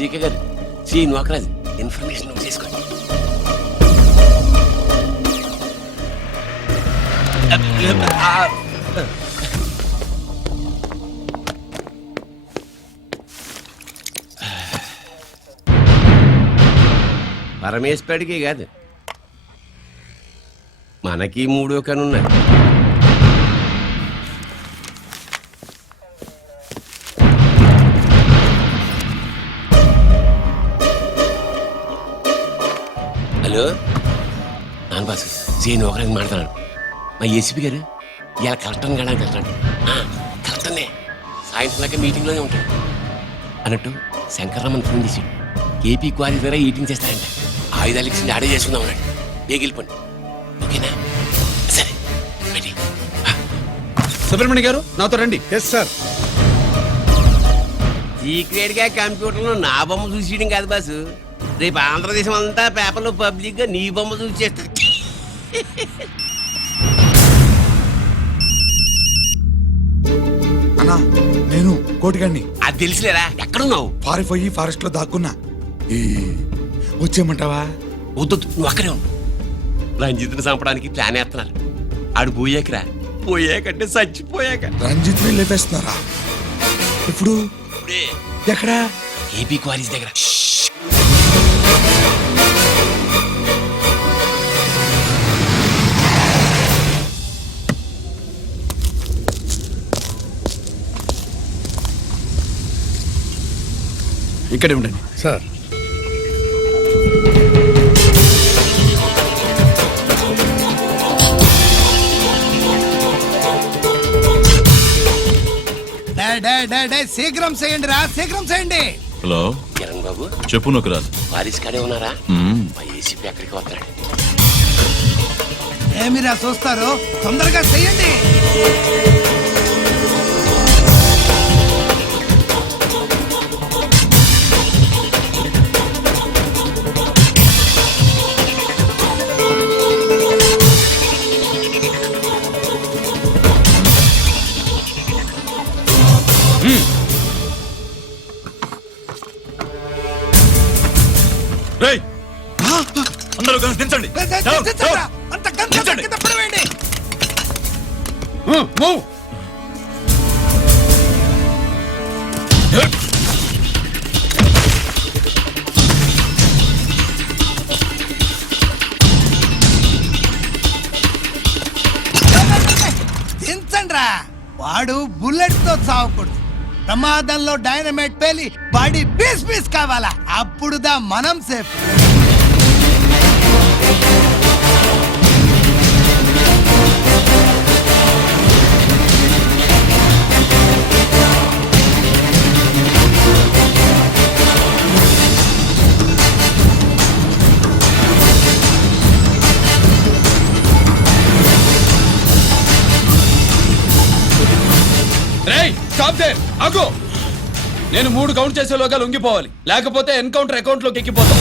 GK గారు Shri నోకరాజ్ information చేసుకోండి. పరమేశ్వరుడికి కాదు మనకి మూడో కనున్నాయి. హలో నాన్న బాసు సీన్ ఒకరికి మాట్లాడుతున్నాను. మా ఏసీపీ గారు ఇలా కలెక్టర్ని కలడానికి వెళ్తాడు. కలెక్టర్నే సాయంత్రం దాకా మీటింగ్లోనే ఉంటాడు అన్నట్టు శంకర్రామన్ ఫోన్ చేసి ఏపీ క్వారీ ద్వారా ఈటింగ్ చేస్తారంట. ఆయుధాలు ఇచ్చింది ఆడే చేసుకుందాం అన్నాడు. బేగిలిపోండి ఓకేనా? సరే రెడీ. సుబ్రహ్మణ్య గారు నాతో రండి. Yes sir. సీక్రెట్ గా కంప్యూటర్లో నా బొమ్మ చూసేయడం కాదు బాసు, రేపు ఆంధ్రదేశం అంతా పేపర్లో పబ్లిక్ గా నీ బొమ్మ చూసి చేస్తా. అన్నా నేను కోటిగాడిని. అది తెలిసిలేరా? ఎక్కడున్నావు? పారిపోయి ఫారెస్ట్ లో దాక్కున్నా. వచ్చేయమంటావా? వద్దు నువ్వు అక్కడే ఉండు. రంజిత్ని చంపడానికి ప్లాన్ వేస్తున్నారు. ఆడు పోయాకరా, పోయాకంటే చచ్చిపోయాక. రంజిత్ ని లేపేస్తున్నారా? ఇప్పుడు ఇప్పుడే ఎక్కడా? ఏపీ క్వారీస్ దగ్గర. ఇక్కడే ఉండండి సార్. శీఘ్రం చేయండి రా, శీఘ్రం చేయండి. హలో కిరణ్ బాబు చెప్పు నొకరాజ్. క్వారీస్ కాడే ఉన్నారా? మా ఏసీపీ ఎక్కడికి వస్తున్నాడు. ఏమిరా చూస్తారు, తొందరగా చెయ్యండి. రేయ్ అందరూ కలిసి దించండి. అంత గంట కింద పడవేయండి. దించండ్రా. వాడు బుల్లెట్ తో చావకూడదు. ప్రమాదంలో డైనమైట్ పేలి బాడీ పీస్ పీస్ కావాలా, అప్పుడుదా మనం సేఫ్. రేయ్ స్టాప్ దే, ఆగు. నేను 3 కౌంట్ చేసేలోగా లొంగిపోవాలి, లేకపోతే ఎన్కౌంటర్ అకౌంట్ లోకి ఎక్కిపోతాం.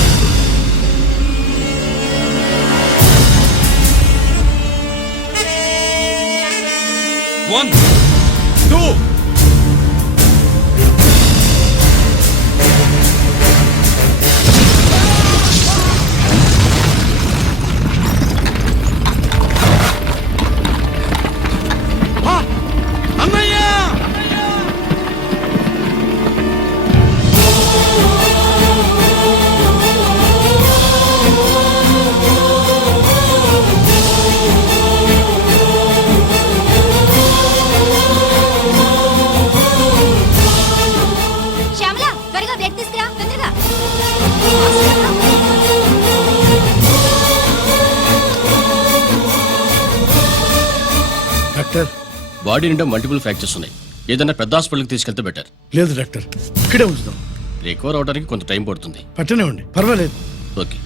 1 2 డాక్టర్ బాడీ నిండా మల్టిపుల్ ఫ్రాక్చర్స్ ఉన్నాయి. ఏదైనా పెద్ద హాస్పిటల్కి తీసుకెళ్తే బెటర్. లేదు డాక్టర్, ఇక్కడే ఉంచుదాం. రికవర్ అవడానికి కొంత టైం పడుతుంది. పట్టనే ఉండి పర్వాలేదు. ఓకే.